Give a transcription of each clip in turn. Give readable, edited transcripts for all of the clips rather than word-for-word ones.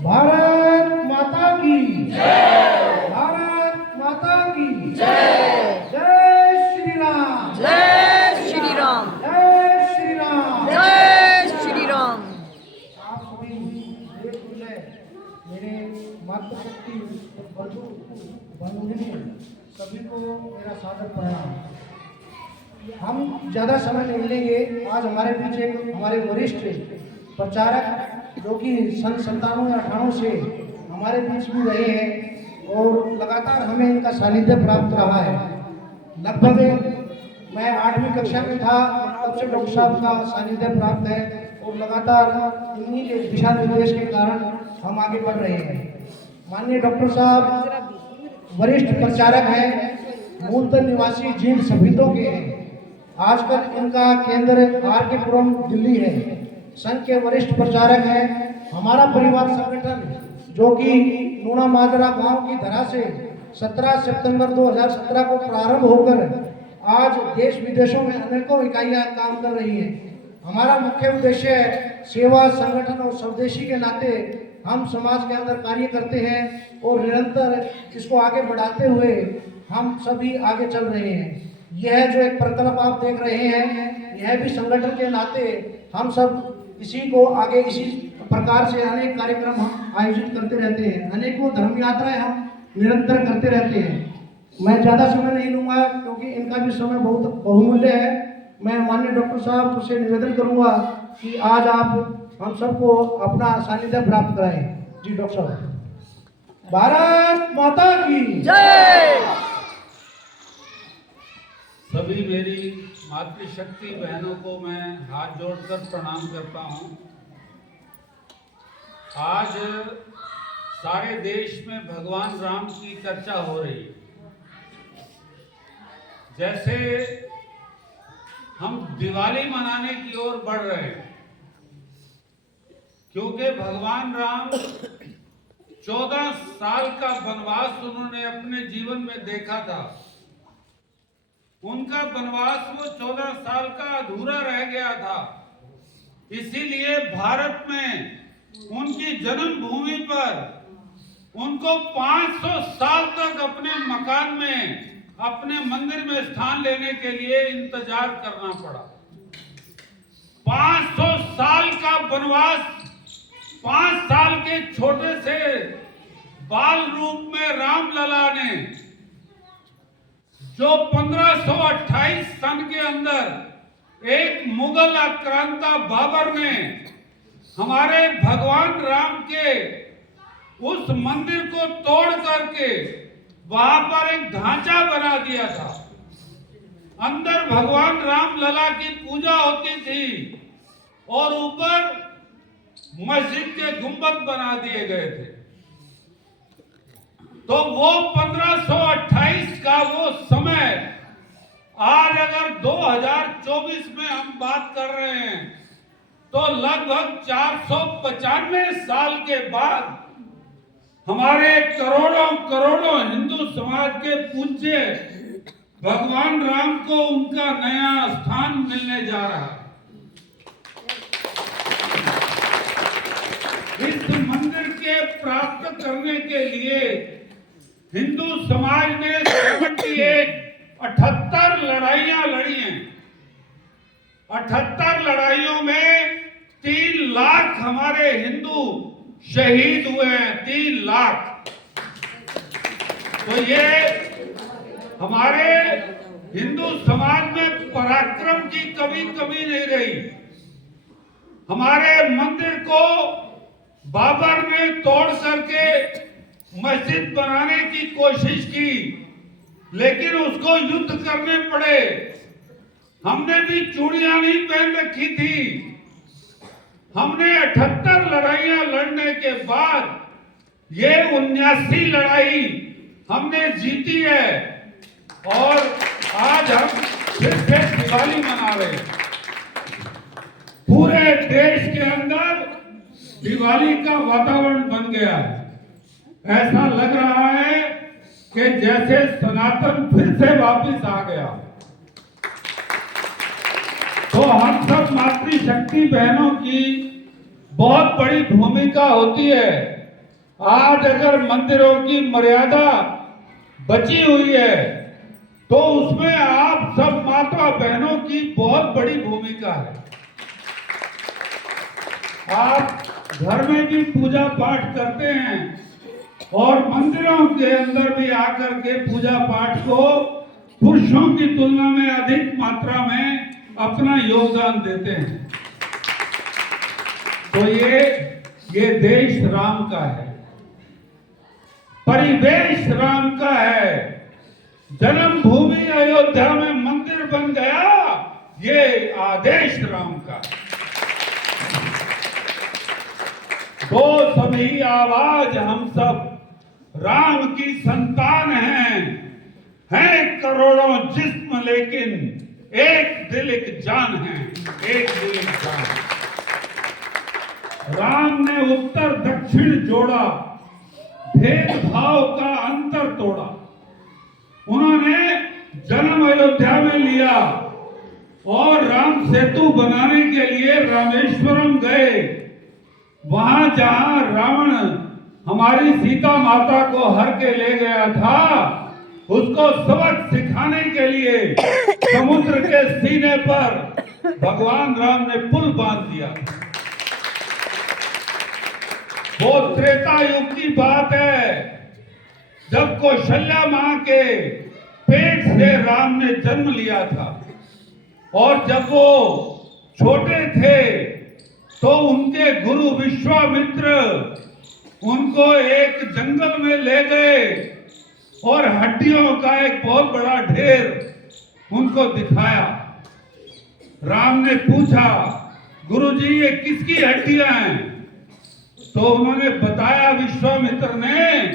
भारत माता की जय। भारत माता की जय। जय श्री राम। जय श्री राम। जय श्री राम। जय श्री राम। आप सभी देश में मेरे मातृशक्ति बंधु बंधुओं सभी को मेरा सादर प्रणाम। हम ज़्यादा समय नहीं लेंगे। आज हमारे बीच एक हमारे वरिष्ठ प्रचारक जो कि सन 97-98 से हमारे बीच भी रहे हैं और लगातार हमें इनका सानिध्य प्राप्त रहा है। लगभग मैं 8वीं कक्षा में था तब से डॉक्टर साहब का सानिध्य प्राप्त है और लगातार इन्हीं के दिशा निर्देश के कारण हम आगे बढ़ रहे हैं। माननीय डॉक्टर साहब वरिष्ठ प्रचारक हैं, मूलतः निवासी जींद सभीतों के हैं। आजकल इनका केंद्र RK पुरम दिल्ली है। संघ के वरिष्ठ प्रचारक हैं। हमारा परिवार संगठन जो कि नूना माजरा गांव की धरा से 17 सितंबर 2017 को प्रारंभ होकर आज देश विदेशों में अनेकों इकाइयां काम कर रही हैं। हमारा मुख्य उद्देश्य है सेवा, संगठन और स्वदेशी के नाते हम समाज के अंदर कार्य करते हैं और निरंतर इसको आगे बढ़ाते हुए हम सभी आगे चल रहे हैं। यह जो एक प्रकल्प आप देख रहे हैं, यह भी संगठन के नाते हम सब इसी को आगे इसी प्रकार से अनेक कार्यक्रम हम आयोजित करते रहते हैं। अनेकों धर्म यात्राएं हम निरंतर करते रहते हैं। मैं ज़्यादा समय नहीं लूँगा क्योंकि इनका भी समय बहुत बहुमूल्य है। मैं माननीय डॉक्टर साहब से निवेदन करूँगा कि आज आप हम सबको अपना सानिध्य प्राप्त कराएं। जी डॉक्टर साहब। भारत माता की जय। सभी मेरी मातृशक्ति बहनों को मैं हाथ जोड़कर प्रणाम करता हूं। आज सारे देश में भगवान राम की चर्चा हो रही है। जैसे हम दिवाली मनाने की ओर बढ़ रहे हैं, क्योंकि भगवान राम 14 साल का वनवास उन्होंने अपने जीवन में देखा था। उनका वनवास वो 14 साल का अधूरा रह गया था। इसीलिए भारत में उनकी जन्मभूमि पर उनको 500 साल तक अपने मकान में, अपने मंदिर में स्थान लेने के लिए इंतजार करना पड़ा। 500 साल का वनवास 5 साल के छोटे से बाल रूप में रामलला ने, जो 1528 सन के अंदर एक मुगल आक्रांता बाबर ने हमारे भगवान राम के उस मंदिर को तोड़ करके वहां पर एक ढांचा बना दिया था। अंदर भगवान राम लला की पूजा होती थी और ऊपर मस्जिद के गुंबद बना दिए गए थे। तो वो 1528 का वो समय आज अगर 2024 में हम बात कर रहे हैं तो लगभग 495 साल के बाद हमारे करोड़ों करोड़ों हिंदू समाज के पूज्य भगवान राम को उनका नया स्थान मिलने जा रहा है। इस मंदिर के प्राप्त करने के लिए हिंदू समाज ने 78 लड़ाइयां लड़ी हैं। 78 लड़ाइयों में 3 लाख हमारे हिंदू शहीद हुए हैं। 3 लाख। तो ये हमारे हिंदू समाज में पराक्रम की कभी कमी नहीं रही। हमारे मंदिर को बाबर ने तोड़ करके मस्जिद बनाने की कोशिश की, लेकिन उसको युद्ध करने पड़े। हमने भी चूड़ियां नहीं पहन रखी थी। हमने 78 लड़ाइयां लड़ने के बाद ये 79 लड़ाई हमने जीती है और आज हम फिर से दिवाली मना रहे हैं। पूरे देश के अंदर दिवाली का वातावरण बन गया है। ऐसा लग रहा है कि जैसे सनातन फिर से वापस आ गया। तो हम सब मातृशक्ति बहनों की बहुत बड़ी भूमिका होती है। आज अगर मंदिरों की मर्यादा बची हुई है तो उसमें आप सब माता बहनों की बहुत बड़ी भूमिका है। आप घर में भी पूजा पाठ करते हैं और मंदिरों के अंदर भी आकर के पूजा पाठ को पुरुषों की तुलना में अधिक मात्रा में अपना योगदान देते हैं। तो ये देश राम का है, परिवेश राम का है। जन्मभूमि अयोध्या में मंदिर बन गया, ये आदेश राम का है। तो सभी आवाज हम सब राम की संतान हैं करोड़ों जिस्म लेकिन एक दिल एक जान है, एक दिल एक जान। राम ने उत्तर दक्षिण जोड़ा, भेदभाव का अंतर तोड़ा। उन्होंने जन्म अयोध्या में लिया और राम सेतु बनाने के लिए रामेश्वरम गए। वहां जहां रावण हमारी सीता माता को हर के ले गया था, उसको सबक सिखाने के लिए समुद्र के सीने पर भगवान राम ने पुल बांध दिया। वो त्रेता युग की बात है, जब कौशल्या मां के पेट से राम ने जन्म लिया था और जब वो छोटे थे तो उनके गुरु विश्वामित्र उनको एक जंगल में ले गए और हड्डियों का एक बहुत बड़ा ढेर उनको दिखाया। राम ने पूछा, गुरुजी ये किसकी हड्डियां हैं? तो उन्होंने बताया विश्वामित्र ने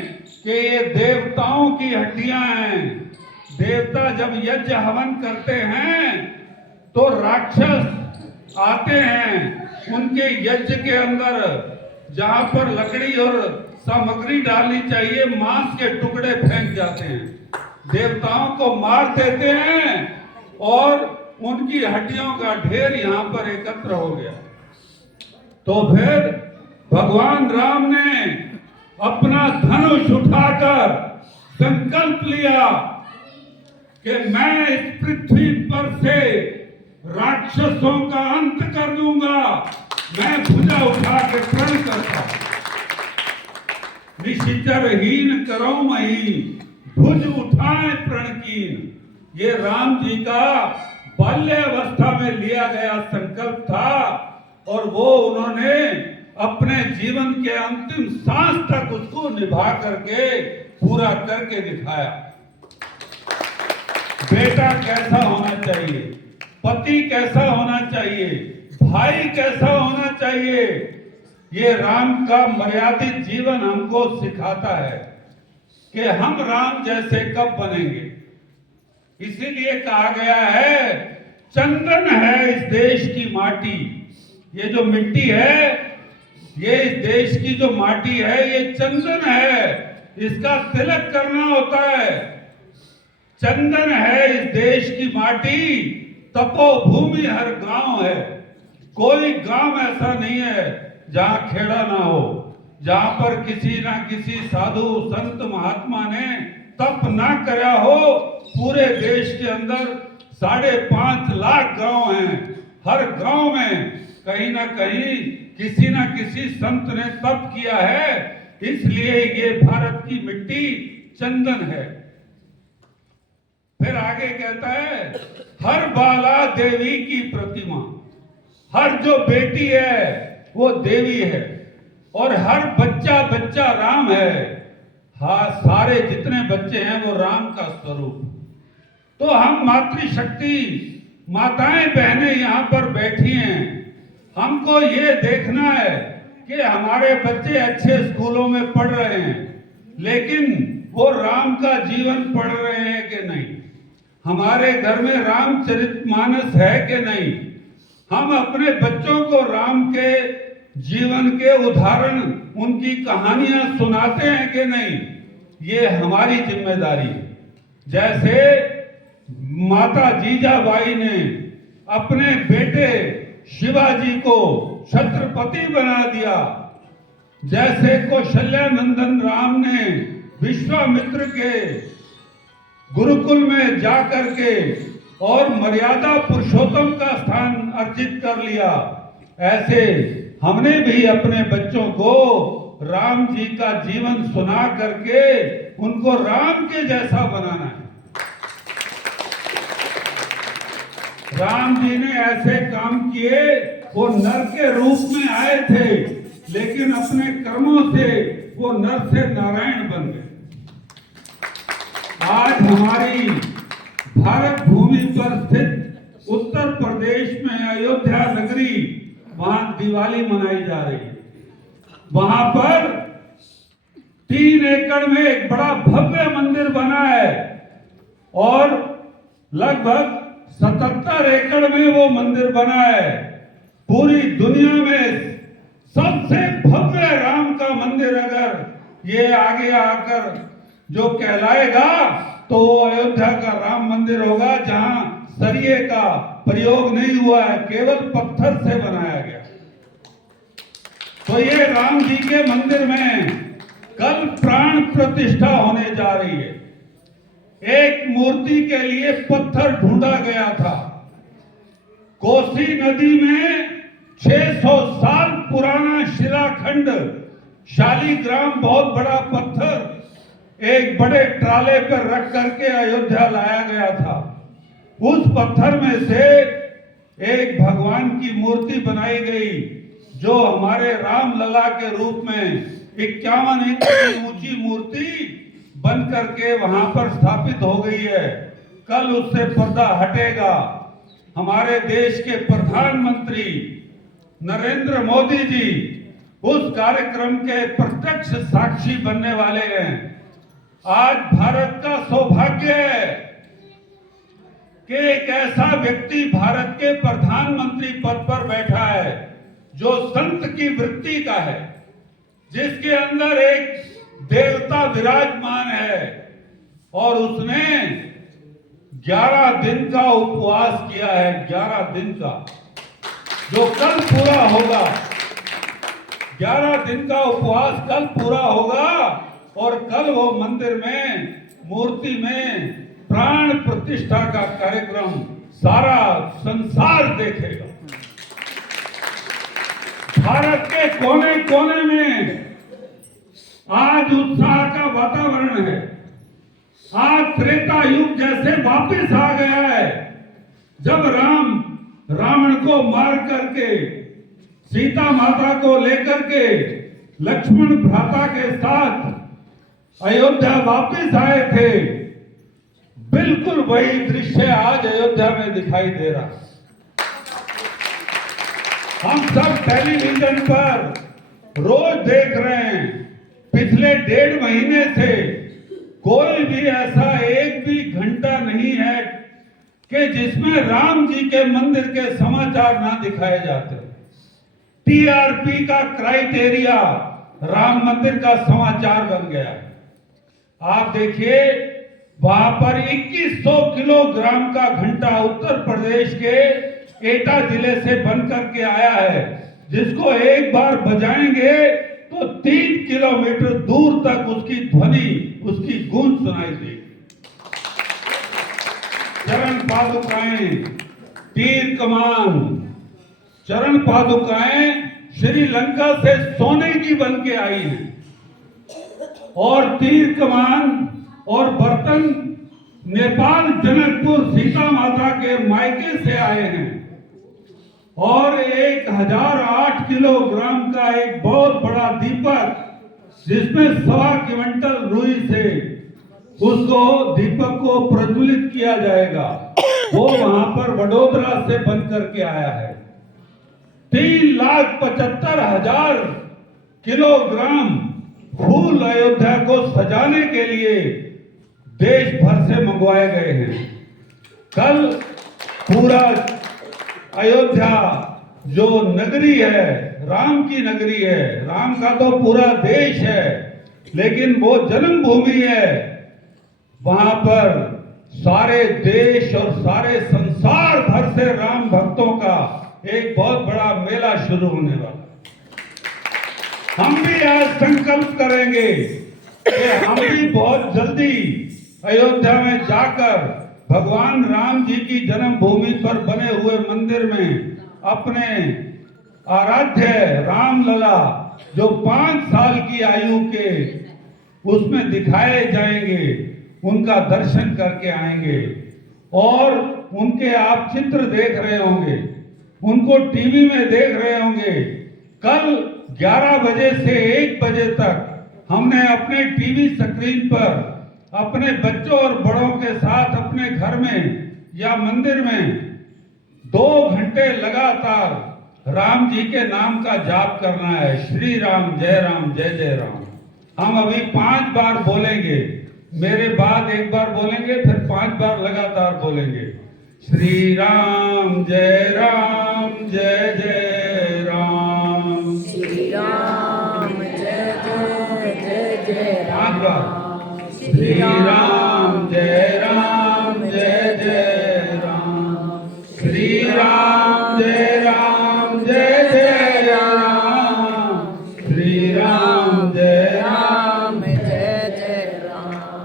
कि ये देवताओं की हड्डियां हैं। देवता जब यज्ञ हवन करते हैं तो राक्षस आते हैं, उनके यज्ञ के अंदर जहां पर लकड़ी और सामग्री डालनी चाहिए मांस के टुकड़े फेंक जाते हैं, देवताओं को मार देते हैं और उनकी हड्डियों का ढेर यहां पर एकत्र हो गया। तो फिर भगवान राम ने अपना धनुष उठाकर संकल्प लिया कि मैं इस पृथ्वी पर से राक्षसों का अंत कर दूंगा। मैं भुजा उठा के प्रण करता, निशिचर हीन करो मही, भुज उठाए प्रण कीन। ये राम जी का बाल्यावस्था में लिया गया संकल्प था और वो उन्होंने अपने जीवन के अंतिम सांस तक उसको निभा करके पूरा करके दिखाया। बेटा कैसा होना चाहिए, पति कैसा होना चाहिए, भाई कैसा होना चाहिए, ये राम का मर्यादित जीवन हमको सिखाता है कि हम राम जैसे कब बनेंगे। इसीलिए कहा गया है, चंदन है इस देश की माटी। ये जो मिट्टी है, ये इस देश की जो माटी है, ये चंदन है, इसका तिलक करना होता है। चंदन है इस देश की माटी, तपोभूमि हर गांव है। कोई गांव ऐसा नहीं है जहां खेड़ा ना हो, जहां पर किसी ना किसी साधु संत महात्मा ने तप ना करा हो। पूरे देश के अंदर 5.5 लाख गांव हैं। हर गांव में कहीं ना कहीं किसी ना किसी संत ने तप किया है, इसलिए ये भारत की मिट्टी चंदन है। फिर आगे कहता है, हर बाला देवी की प्रतिमा। हर जो बेटी है वो देवी है और हर बच्चा बच्चा राम है। हाँ, सारे जितने बच्चे हैं वो राम का स्वरूप। तो हम मातृशक्ति माताएं बहनें यहाँ पर बैठी हैं, हमको ये देखना है कि हमारे बच्चे अच्छे स्कूलों में पढ़ रहे हैं, लेकिन वो राम का जीवन पढ़ रहे हैं कि नहीं? हमारे घर में रामचरितमानस है कि नहीं? हम अपने बच्चों को राम के जीवन के उदाहरण, उनकी कहानियां सुनाते हैं कि नहीं? ये हमारी जिम्मेदारी है। जैसे माता जीजाबाई ने अपने बेटे शिवाजी को छत्रपति बना दिया, जैसे कौशल्यानंदन राम ने विश्वामित्र के गुरुकुल में जाकर के और मर्यादा पुरुषोत्तम का स्थान अर्जित कर लिया, ऐसे हमने भी अपने बच्चों को राम जी का जीवन सुना करके उनको राम के जैसा बनाना है। राम जी ने ऐसे काम किए, वो नर के रूप में आए थे, लेकिन अपने कर्मों से वो नर से नारायण बन गए। आज हमारी भारत भूमि पर स्थित उत्तर प्रदेश में अयोध्या नगरी, वहां दिवाली मनाई जा रही है। वहां पर 3 एकड़ में एक बड़ा भव्य मंदिर बना है और लगभग 77 एकड़ में वो मंदिर बना है। पूरी दुनिया में सबसे भव्य राम का मंदिर अगर ये आगे आकर जो कहलाएगा तो वो अयोध्या का राम मंदिर होगा, जहां सरिये का प्रयोग नहीं हुआ है, केवल पत्थर से बनाया गया। तो ये राम जी के मंदिर में कल प्राण प्रतिष्ठा होने जा रही है। एक मूर्ति के लिए पत्थर ढूंढा गया था। कोसी नदी में 600 साल पुराना शिलाखंड शालिग्राम, बहुत बड़ा पत्थर, एक बड़े ट्राले पर रख करके अयोध्या लाया गया था। उस पत्थर में से एक भगवान की मूर्ति बनाई गई, जो हमारे राम लला के रूप में 51 इंच की ऊंची मूर्ति बन करके वहां पर स्थापित हो गई है। कल उससे पर्दा हटेगा। हमारे देश के प्रधानमंत्री नरेंद्र मोदी जी उस कार्यक्रम के प्रत्यक्ष साक्षी बनने वाले हैं। आज भारत का सौभाग्य है कि एक ऐसा व्यक्ति भारत के प्रधानमंत्री पद पर बैठा है जो संत की वृत्ति का है, जिसके अंदर एक देवता विराजमान है, और उसने 11 दिन का उपवास किया है। 11 दिन का, जो कल पूरा होगा। 11 दिन का उपवास कल पूरा होगा और कल वो मंदिर में, मूर्ति में प्राण प्रतिष्ठा का कार्यक्रम सारा संसार देखेगा। भारत के कोने कोने में आज उत्साह का वातावरण है। आज त्रेता युग जैसे वापस आ गया है, जब राम रावण को मार करके सीता माता को लेकर के लक्ष्मण भ्राता के साथ अयोध्या वापस आए थे। बिल्कुल वही दृश्य आज अयोध्या में दिखाई दे रहा। हम सब टेलीविजन पर रोज देख रहे हैं। पिछले 1.5 महीने से कोई भी ऐसा एक भी घंटा नहीं है कि जिसमें राम जी के मंदिर के समाचार ना दिखाए जाते। टीआरपी का क्राइटेरिया राम मंदिर का समाचार बन गया। आप देखिए, वहां पर 2100 किलोग्राम का घंटा उत्तर प्रदेश के एटा जिले से बन करके आया है, जिसको एक बार बजाएंगे तो 3 किलोमीटर दूर तक उसकी ध्वनि, उसकी गूंज सुनाई देगी। चरण पादुकाएं, तीर कमान, चरण पादुकाएं श्रीलंका से सोने की बन के आई हैं, और तीर कमान और बर्तन नेपाल जनकपुर सीता माता के मायके से आए हैं, और 1008 किलोग्राम का एक बहुत बड़ा दीपक, जिसमें 1.25 क्विंटल रुई से उसको दीपक को प्रज्वलित किया जाएगा, वो वहां पर वडोदरा से बन करके आया है। 3,75,000 किलोग्राम फूल अयोध्या को सजाने के लिए देश भर से मंगवाए गए हैं। कल पूरा अयोध्या जो नगरी है, राम की नगरी है, राम का तो पूरा देश है, लेकिन वो जन्मभूमि है। वहां पर सारे देश और सारे संसार भर से राम भक्तों का एक बहुत बड़ा मेला शुरू होने वाला। हम भी आज संकल्प करेंगे कि हम भी बहुत जल्दी अयोध्या में जाकर भगवान राम जी की जन्मभूमि पर बने हुए मंदिर में अपने आराध्य रामलला जो 5 साल की आयु के उसमें दिखाए जाएंगे, उनका दर्शन करके आएंगे। और उनके आप चित्र देख रहे होंगे, उनको टीवी में देख रहे होंगे। कल 11 बजे से 1 बजे तक हमने अपने टीवी स्क्रीन पर अपने बच्चों और बड़ों के साथ अपने घर में या मंदिर में 2 घंटे लगातार राम जी के नाम का जाप करना है। श्री राम, जय जय राम। हम अभी 5 बार बोलेंगे, मेरे बाद 1 बार बोलेंगे, फिर 5 बार लगातार बोलेंगे। श्री राम, जय जय राम। श्री राम जय जय 5 बार। श्री राम, जय जय राम। श्री राम, जय जय राम। श्री राम, जय राम।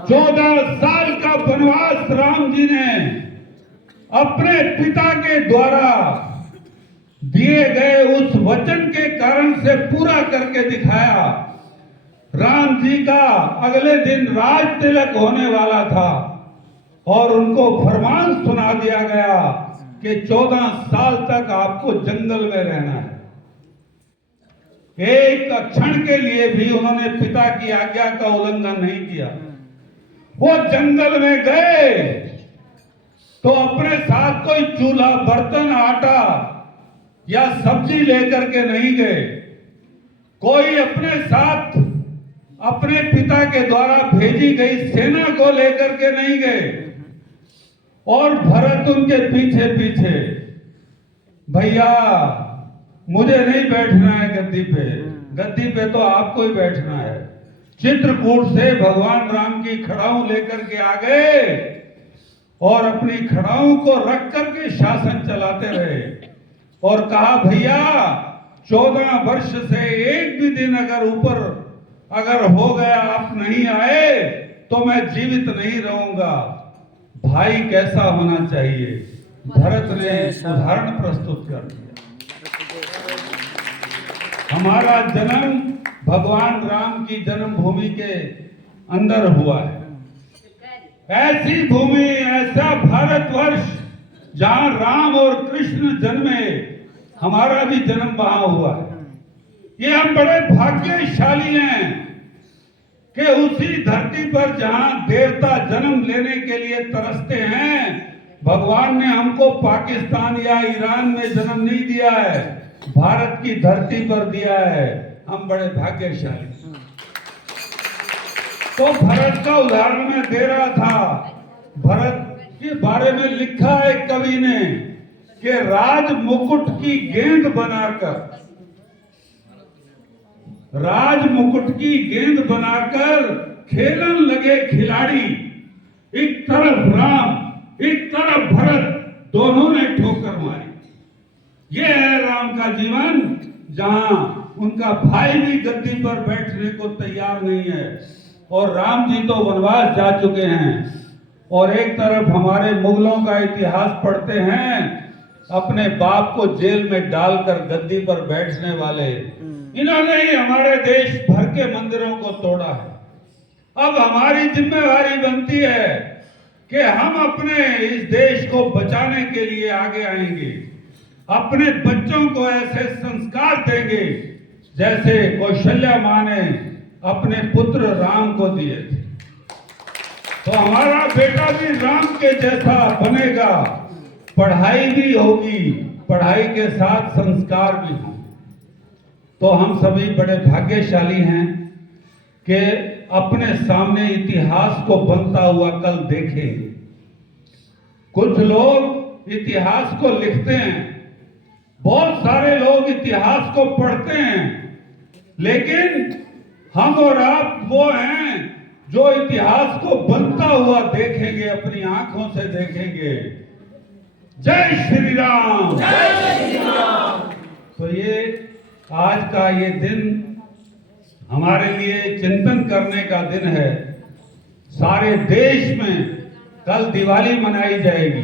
14 साल का वनवास राम जी ने अपने पिता के द्वारा दिए गए उस वचन के कारण से पूरा करके दिखाया। राम जी का अगले दिन राज तिलक होने वाला था और उनको फरमान सुना दिया गया कि 14 साल तक आपको जंगल में रहना है। एक क्षण के लिए भी उन्होंने पिता की आज्ञा का उल्लंघन नहीं किया। वो जंगल में गए तो अपने साथ कोई चूल्हा, बर्तन, आटा या सब्जी लेकर के नहीं गए। कोई अपने साथ अपने पिता के द्वारा भेजी गई सेना को लेकर के नहीं गए। और भरत उनके पीछे पीछे, भैया मुझे नहीं बैठना है गद्दी पे तो आपको ही बैठना है। चित्रकूट से भगवान राम की खड़ाऊ लेकर के आ गए और अपनी खड़ाऊ को रख करके शासन चलाते रहे और कहा, भैया 14 वर्ष से एक भी दिन अगर हो गया, आप नहीं आए तो मैं जीवित नहीं रहूंगा। भाई कैसा होना चाहिए, भरत ने उदाहरण प्रस्तुत कर दिया। हमारा जन्म भगवान राम की जन्मभूमि के अंदर हुआ है। ऐसी भूमि, ऐसा भारतवर्ष जहां राम और कृष्ण जन्मे, हमारा भी जन्म वहां हुआ है। ये हम बड़े भाग्यशाली हैं कि उसी धरती पर जहां देवता जन्म लेने के लिए तरसते हैं, भगवान ने हमको पाकिस्तान या ईरान में जन्म नहीं दिया है, भारत की धरती पर दिया है। हम बड़े भाग्यशाली। तो भरत का उदाहरण मैं दे रहा था। भरत के बारे में लिखा है कवि ने कि राज मुकुट की गेंद बनाकर खेलन लगे खिलाड़ी। एक तरफ राम, एक तरफ भरत, दोनों ने ठोकर मारी। ये है राम का जीवन, जहां उनका भाई भी गद्दी पर बैठने को तैयार नहीं है। और राम जी तो वनवास जा चुके हैं। और एक तरफ हमारे मुगलों का इतिहास पढ़ते हैं, अपने बाप को जेल में डालकर गद्दी पर बैठने वाले, इन्होंने ही हमारे देश भर के मंदिरों को तोड़ा है। अब हमारी जिम्मेवारी बनती है कि हम अपने इस देश को बचाने के लिए आगे आएंगे, अपने बच्चों को ऐसे संस्कार देंगे जैसे कौशल्या मां ने अपने पुत्र राम को दिए थे। तो हमारा बेटा भी राम के जैसा बनेगा। पढ़ाई भी होगी, पढ़ाई के साथ संस्कार भी होंगे। तो हम सभी बड़े भाग्यशाली हैं कि अपने सामने इतिहास को बनता हुआ कल देखेंगे। कुछ लोग इतिहास को लिखते हैं, बहुत सारे लोग इतिहास को पढ़ते हैं, लेकिन हम और आप वो हैं जो इतिहास को बनता हुआ देखेंगे, अपनी आंखों से देखेंगे। जय श्री राम, जय श्री राम। तो ये आज का ये दिन हमारे लिए चिंतन करने का दिन है। सारे देश में कल दिवाली मनाई जाएगी।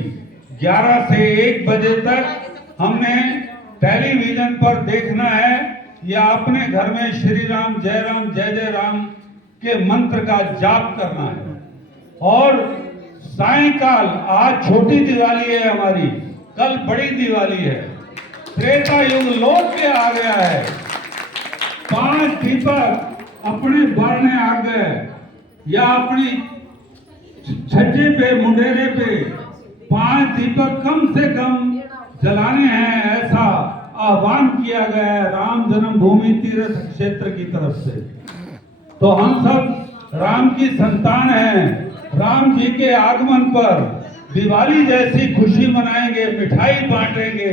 11 से 1 बजे तक हमने टेलीविजन पर देखना है या अपने घर में श्री राम जय जय राम के मंत्र का जाप करना है। और सायंकाल, आज छोटी दिवाली है हमारी, कल बड़ी दिवाली है। त्रेता युग लौट के आ गया है। 5 दीपक अपने बारने आ गए या अपनी छज्जे पे, मुंडेरे पे 5 दीपक कम से कम जलाने हैं, ऐसा आह्वान किया गया है राम जन्मभूमि तीर्थ क्षेत्र की तरफ से। तो हम सब राम की संतान हैं। राम जी के आगमन पर दिवाली जैसी खुशी मनाएंगे, मिठाई बांटेंगे,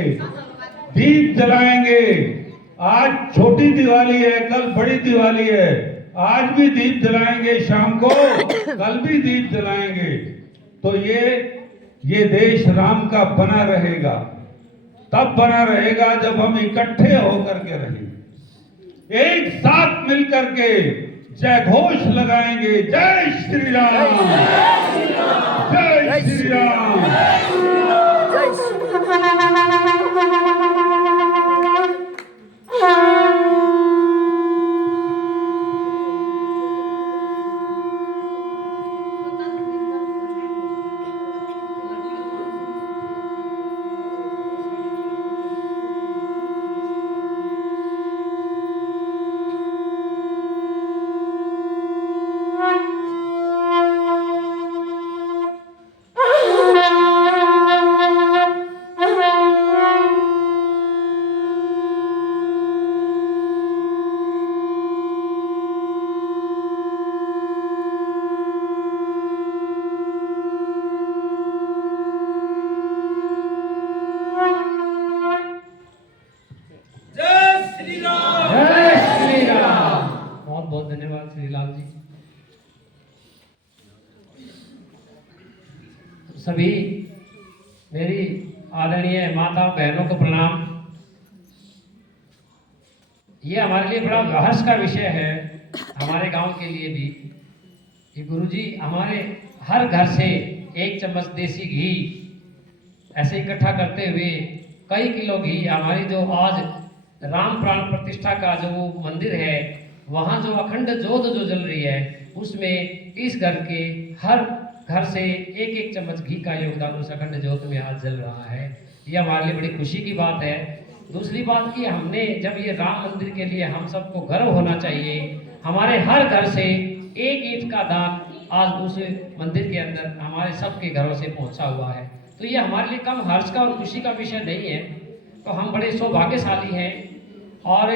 दीप जलाएंगे। आज छोटी दिवाली है, कल बड़ी दिवाली है। आज भी दीप जलाएंगे शाम को, कल भी दीप जलाएंगे। तो ये देश राम का बना रहेगा, तब बना रहेगा जब हम इकट्ठे होकर के रहेंगे, एक साथ मिलकर के जय घोष लगाएंगे। जय श्री राम, जय श्री राम। बहुत धन्यवाद श्रीलाल जी। सभी मेरी आदरणीय माता बहनों को प्रणाम। ये हमारे लिए बड़ा हर्ष का विषय है, हमारे गांव के लिए भी, कि गुरुजी हमारे हर घर से 1 चम्मच देसी घी ऐसे इकट्ठा करते हुए कई किलो घी, हमारी जो आज राम प्राण प्रतिष्ठा का जो मंदिर है, वहाँ जो अखंड ज्योत जो जल रही है, उसमें इस घर के हर घर से 1-1 चम्मच घी का योगदान उस अखंड ज्योत में आज जल रहा है। ये हमारे लिए बड़ी खुशी की बात है। दूसरी बात कि हमने जब ये राम मंदिर के लिए हम सबको गर्व होना चाहिए, हमारे हर घर से 1 ईंट का दान आज उस मंदिर के अंदर हमारे सबके घरों से पहुंचा हुआ है। तो ये हमारे लिए कम हर्ष का और खुशी का विषय नहीं है। तो हम बड़े सौभाग्यशाली हैं और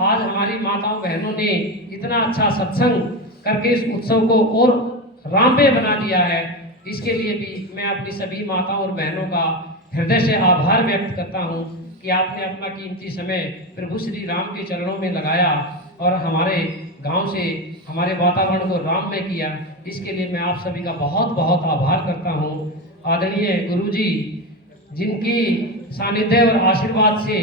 आज हमारी माताओं बहनों ने इतना अच्छा सत्संग करके इस उत्सव को और राममय बना दिया है। इसके लिए भी मैं अपनी सभी माताओं और बहनों का हृदय से आभार व्यक्त करता हूँ कि आपने अपना कीमती समय प्रभु श्री राम के चरणों में लगाया और हमारे गांव से हमारे वातावरण को राममय किया। इसके लिए मैं आप सभी का बहुत बहुत आभार करता हूँ। आदरणीय गुरुजी, जिनकी सानिध्य और आशीर्वाद से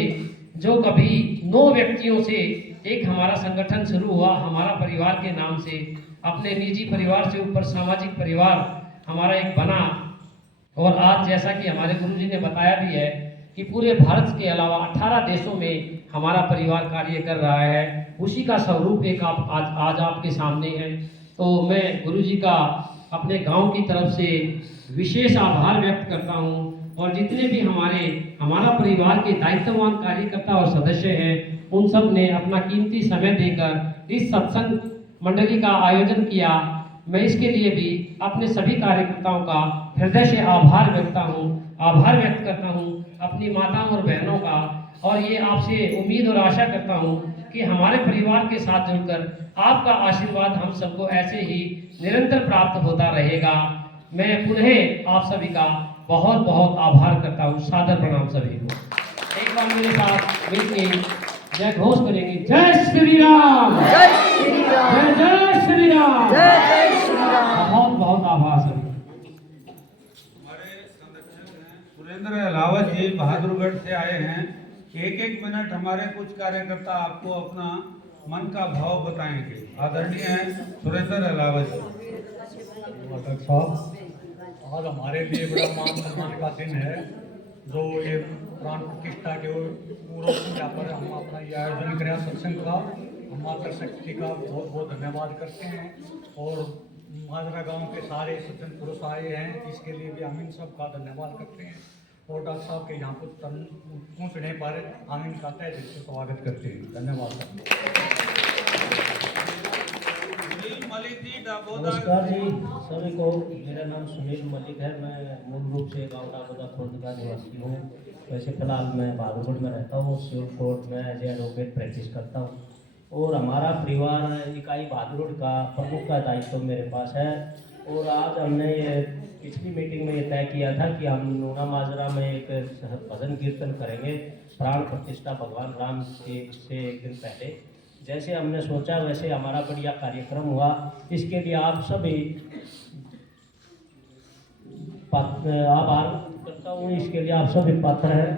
जो कभी 9 व्यक्तियों से एक हमारा संगठन शुरू हुआ, हमारा परिवार के नाम से, अपने निजी परिवार से ऊपर सामाजिक परिवार हमारा एक बना, और आज जैसा कि हमारे गुरुजी ने बताया भी है कि पूरे भारत के अलावा 18 देशों में हमारा परिवार कार्य कर रहा है। उसी का स्वरूप एक आज आपके सामने है। तो मैं गुरुजी का अपने गांव की तरफ से विशेष आभार व्यक्त करता हूं, और जितने भी हमारा परिवार के दायित्ववान कार्यकर्ता और सदस्य हैं, उन सब ने अपना कीमती समय देकर इस सत्संग मंडली का आयोजन किया। मैं इसके लिए भी अपने सभी कार्यकर्ताओं का हृदय से आभार व्यक्त करता हूँ अपनी माताओं और बहनों का। और ये आपसे उम्मीद और आशा करता हूँ कि हमारे परिवार के साथ जुड़कर आपका आशीर्वाद हम सबको ऐसे ही निरंतर प्राप्त होता रहेगा। मैं पुनः आप सभी का बहुत बहुत आभार करता हूँ। सादर प्रणाम सभी को। एक बार मेरे साथ मिलकर जय घोष करेंगे। जय श्री राम, जय श्री राम, जय श्री राम, जय श्री राम। बहुत बहुत आभार सभी। हमारे संरक्षक हैं सुरेंद्र अलावत जी, बहादुरगढ़ से आए हैं। एक एक मिनट हमारे कुछ कार्यकर्ता आपको अपना मन का भाव बताएंगे। आदरणीय हैं सुरेंद्र अलावत जी। डॉक्टर साहब, आज हमारे लिए बड़ा मान सम्मान का दिन है, जो ये प्राण प्रतिष्ठा के पूर्व यहाँ पर हम अपना ये आयोजन करें सत्संग का। हम माता शक्ति का बहुत बहुत धन्यवाद करते हैं और माजरा गांव के सारे सज्जन पुरुष आए हैं, इसके लिए भी हम इन सब का धन्यवाद करते हैं। और डॉक्टर साहब के यहाँ पर पहुँचने पर हम इनका तहे दिल से स्वागत करते हैं। धन्यवाद। नमस्कार जी सभी को। मेरा नाम सुनील मलिक है। मैं मूल रूप से गाँव डाकोदा खुर्द का निवासी हूँ। वैसे फिलहाल मैं बहादुरगढ़ में रहता हूँ। सिविल कोर्ट में एज एडवोकेट प्रैक्टिस करता हूँ और हमारा परिवार इकाई बहादुरगढ़ का प्रमुख का दायित्व मेरे पास है। और आज हमने ये पिछली मीटिंग में ये तय किया था कि हम नूना माजरा में एक भजन कीर्तन करेंगे प्राण प्रतिष्ठा भगवान राम के से एक दिन पहले। जैसे हमने सोचा वैसे हमारा बढ़िया कार्यक्रम हुआ। इसके लिए आप सभी आभार करता हूँ। इसके लिए आप सभी पात्र हैं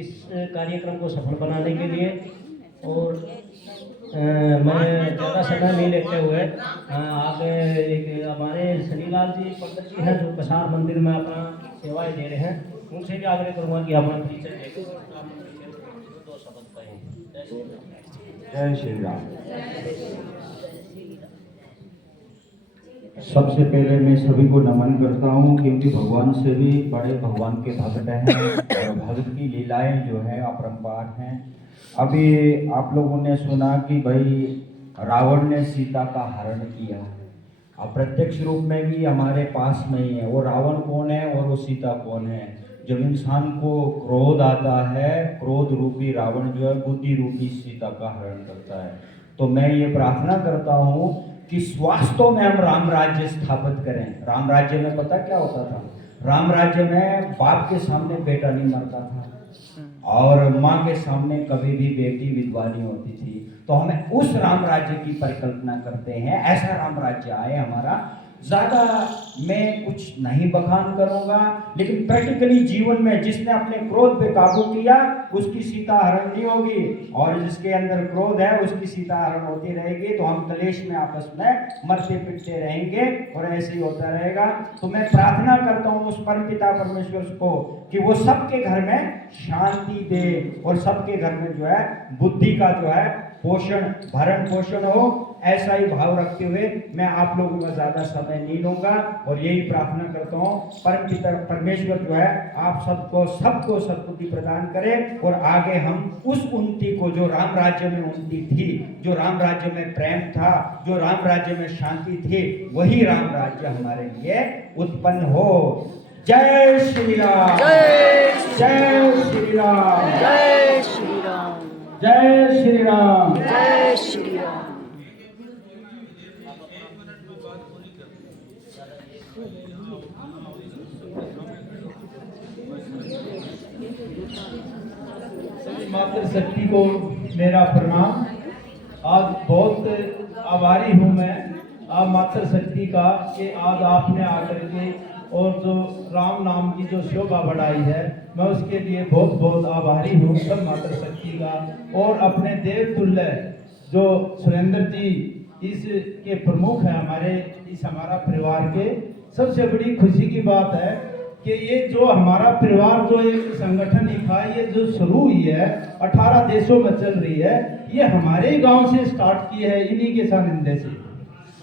इस कार्यक्रम को सफल बनाने के लिए। और मैं ज़्यादा समय नहीं लेते हुए आगे एक हमारे श्रीलाल जी पंडित जी हैं जो कसार मंदिर में अपना सेवाएं दे रहे हैं, उनसे भी आग्रह करूँगा कि हमारा परिचय देकर दो शब्द कहें। जय श्री राम। सबसे पहले मैं सभी को नमन करता हूँ, क्योंकि भगवान से भी बड़े भगवान के भक्त हैं और भक्त की लीलाएं जो है अपरंपार हैं। अभी आप लोगों ने सुना कि भाई रावण ने सीता का हरण किया। अप्रत्यक्ष रूप में भी हमारे पास में ही है। वो रावण कौन है और वो सीता कौन है? जब इंसान को क्रोध आता है, क्रोध रूपी रावण जो है बुद्धि रूपी सीता का हरण करता है। तो मैं ये प्रार्थना करता हूँ कि वास्तव में हम राम राज्य स्थापित करें। राम राज्य में पता क्या होता था? राम राज्य में बाप के सामने बेटा नहीं मरता था और माँ के सामने कभी भी बेटी विधवा नहीं होती थी। तो हमें उस राम राज्य की परिकल्पना करते हैं। ऐसा राम राज्य आए हमारा। ज़्यादा मैं कुछ नहीं बखान करूँगा, लेकिन प्रैक्टिकली जीवन में जिसने अपने क्रोध पे काबू किया उसकी सीता हरण नहीं होगी, और जिसके अंदर क्रोध है उसकी सीता हरण होती रहेगी। तो हम कलेश में आपस में मरते पिटते रहेंगे और ऐसे ही होता रहेगा। तो मैं प्रार्थना करता हूँ उस परमपिता परमेश्वर को कि वो सबके घर में शांति दे और सबके घर में जो है बुद्धि का जो है पोषण भरण पोषण हो। ऐसा ही भाव रखते हुए मैं आप लोगों का ज़्यादा समय नहीं लूँगा और यही प्रार्थना करता हूँ परमपिता परमेश्वर जो है आप सबको सद्बुद्धि प्रदान करे और आगे हम उस उन्नति को जो राम राज्य में उन्नति थी, जो राम राज्य में प्रेम था, जो राम राज्य में शांति थी, वही राम राज्य हमारे लिए उत्पन्न हो। जय श्री राम, जय जय श्री राम, जय श्री राम, जय श्री राम। जय श्री राम। मातृ शक्ति को मेरा प्रणाम। आज बहुत आभारी हूँ मैं आप मातृ शक्ति का कि आज आपने आकर के और जो राम नाम की जो शोभा बढ़ाई है, मैं उसके लिए बहुत बहुत आभारी हूँ सब मातृ शक्ति का। और अपने देव तुल्य जो सुरेंद्र जी इसके प्रमुख हैं हमारे हमारा परिवार के। सबसे बड़ी खुशी की बात है कि ये जो हमारा परिवार जो एक संगठन इकाई ये जो शुरू हुई है 18 देशों में चल रही है, ये हमारे ही गांव से स्टार्ट की है, इन्हीं के सानिध्य से।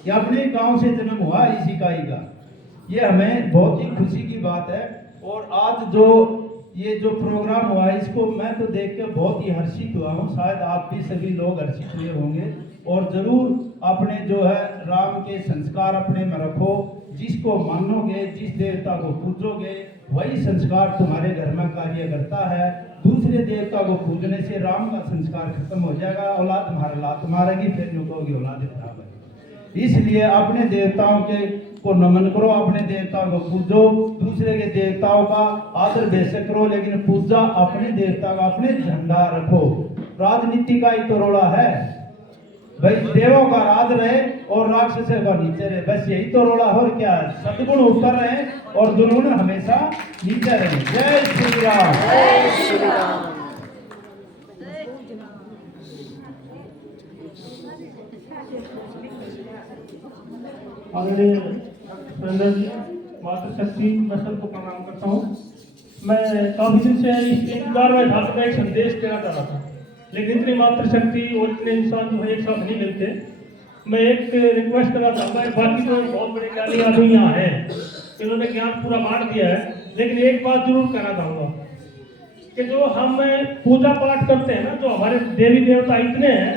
ये अपने गांव से जन्म हुआ इस इकाई का। ये हमें बहुत ही खुशी की बात है। और आज जो ये जो प्रोग्राम हुआ इसको मैं तो देख के बहुत ही हर्षित हुआ हूँ। शायद आप भी सभी लोग हर्षित हुए होंगे। और जरूर अपने जो है राम के संस्कार अपने में रखो। जिसको मानोगे, जिस देवता को पूजोगे, वही संस्कार तुम्हारे घर में कार्य करता है। दूसरे देवता को पूजने से राम का संस्कार खत्म हो जाएगा, औलाद तुम्हारा लात मारेगी, फिर यूं कहोगे औलाद खराब है। इसलिए अपने देवताओं के को नमन करो, अपने देवताओं को पूजो, दूसरे के देवताओं का आदर बेशक करो, लेकिन पूजा अपने देवता का, अपने झंडा रखो। राजनीति का ही तो रोड़ा है भाई, देवों का राज रहे और राक्षसों का नीचे रहे, बस यही तो रोड़ा। और क्या है, सद्गुण ऊपर रहे और दुर्गुण हमेशा नीचे रहे। जय श्री राम। जय श्री राम। आदरणीय सुरेंद्र जी, मातृशक्ति, मैं सबको प्रणाम करता हूँ। मैं काफी दिन से इस इंतजार में था, मैं एक संदेश देना चाह रहा था, लेकिन इतनी मातृशक्ति और इतने इंसान जो है एक साथ नहीं मिलते। मैं एक रिक्वेस्ट करना चाहूँगा, बाकी तो बहुत बड़े ज्ञानी आदमी यहाँ हैं, इन्होंने ज्ञान पूरा बांट दिया है, लेकिन एक बात जरूर कहना चाहूँगा कि जो हम पूजा पाठ करते हैं ना, जो हमारे देवी देवता इतने हैं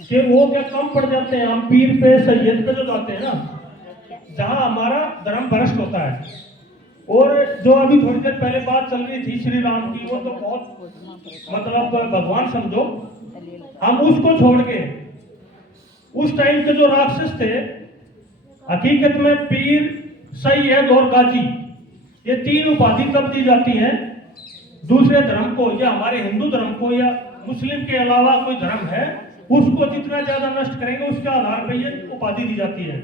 कि वो क्या कम पड़ जाते हैं। हम पीर पे सैयद पे जो जाते हैं ना, जहाँ हमारा धर्म भ्रष्ट होता है। और जो अभी थोड़ी देर पहले बात चल रही थी श्री राम की, वो तो बहुत मतलब भगवान समझो, हम उसको छोड़ के उस टाइम के जो राक्षस थे, हकीकत में पीर, सैयद और गाजी, ये तीन उपाधि तब दी जाती हैं दूसरे धर्म को, या हमारे हिंदू धर्म को, या मुस्लिम के अलावा कोई धर्म है उसको जितना ज्यादा नष्ट करेंगे उसके आधार पर ये उपाधि दी जाती है।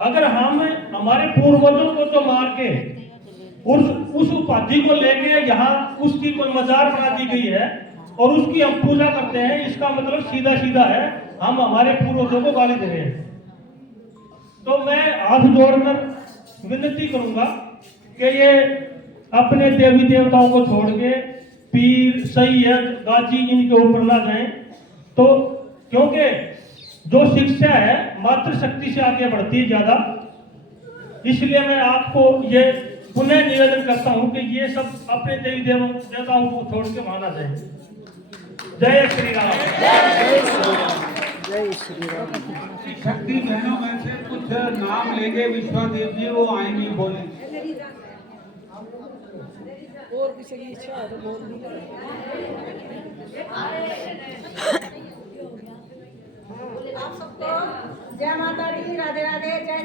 अगर हम हमारे पूर्वजों को तो मार के उस उपाधि को लेके यहाँ उसकी कोई मजार बना दी गई है और उसकी हम पूजा करते हैं, इसका मतलब सीधा सीधा है हम हमारे पूर्वजों को गाली दे रहे हैं। तो मैं हाथ जोड़कर विनती करूंगा कि ये अपने देवी देवताओं को छोड़ के पीर, सैयद, गाजी इनके ऊपर ना जाएं। तो क्योंकि जो शिक्षा है मातृशक्ति से आगे बढ़ती है ज्यादा, इसलिए मैं आपको ये पुनः निवेदन करता हूं कि ये सब अपने देवी देवताओं को छोड़ के वहां ना जाए। जय श्री राम। जय श्री राम। जय श्री राम। शक्ति बहनों में से कुछ नाम लेंगे, विश्वादेव जी वो आएंगी बोलेंगे। और किसी की इच्छा है तो बोल भी आप सबको जय माता दी, राधे राधे, जय